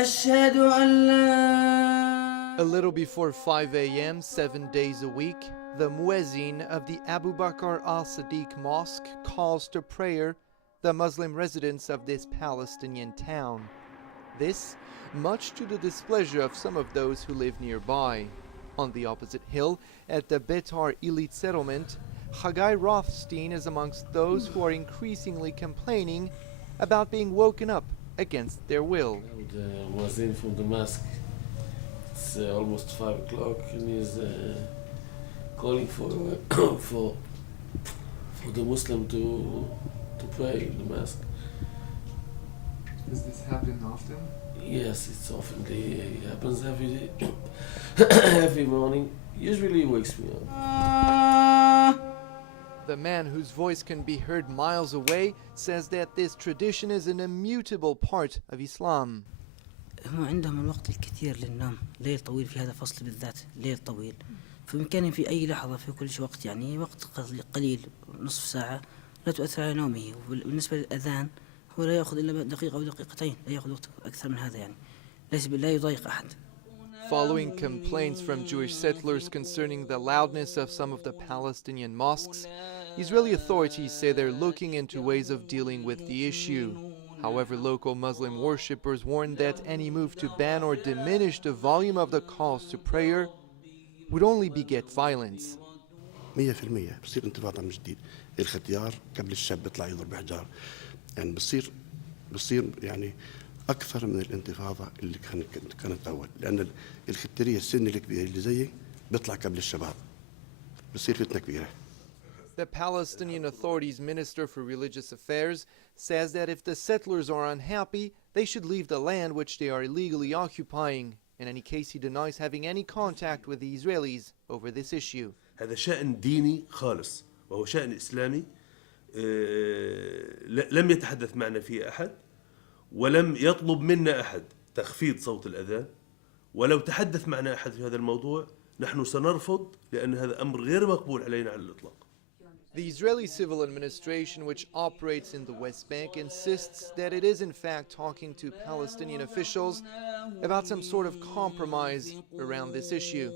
أشهد أن لا. A little before 5 a.m., 7 days a week, the muezzin of the Abu Bakr al-Siddiq Mosque calls to prayer the Muslim residents of this Palestinian town. This, much to the displeasure of some of those who live nearby. On the opposite hill, at the Betar elite settlement, Haggai Rothstein is amongst those who are increasingly complaining about being woken up against their will. The muezzin from the mosque, it's almost 5 o'clock, and he's calling for the Muslim to pray in the mosque. Does this happen often? Yes, it's often. It happens every day, every morning. Usually it wakes me up. The man whose voice can be heard miles away says that this tradition is an immutable part of Islam. هم عندهم الوقت الكثير للنوم، ليل طويل في هذا الفصل بالذات، ليل طويل. فبإمكانهم في أي لحظة في كل وقت، يعني وقت قليل نصف ساعة لا تؤثر على نومه. وبالنسبة للأذان هو لا يأخذ إلا دقيقة أو دقيقتين، لا يأخذ وقت أكثر من هذا، يعني لا يضايق أحد. Following complaints from Jewish settlers concerning the loudness of some of the Palestinian mosques, Israeli authorities say they're looking into ways of dealing with the issue. However, local Muslim worshippers warn that any move to ban or diminish the volume of the calls to prayer would only beget violence. 100% بصير انتفاضة من جديد. الختيار قبل الشاب بيطلع يضرب بحجار، يعني بصير يعني أكثر من الانتفاضة اللي كانت أول، لأن الختيرية السن الكبيرة اللي زيي بيطلع قبل الشباب، بصير فتنة كبيرة. The Palestinian Authority's Minister for Religious Affairs says that if the settlers are unhappy, they should leave the land which they are illegally occupying. In any case, he denies having any contact with the Israelis over this issue. هذا شأن ديني خالص، وهو شأن إسلامي. لم يتحدث معنا فيه أحد، ولم يطلب منا أحد تخفيض صوت الأذان. ولو تحدث معنا أحد في هذا الموضوع نحن سنرفض، لأن هذا أمر غير مقبول علينا على الإطلاق. The Israeli civil administration, which operates in the West Bank, insists that it is in fact talking to Palestinian officials about some sort of compromise around this issue.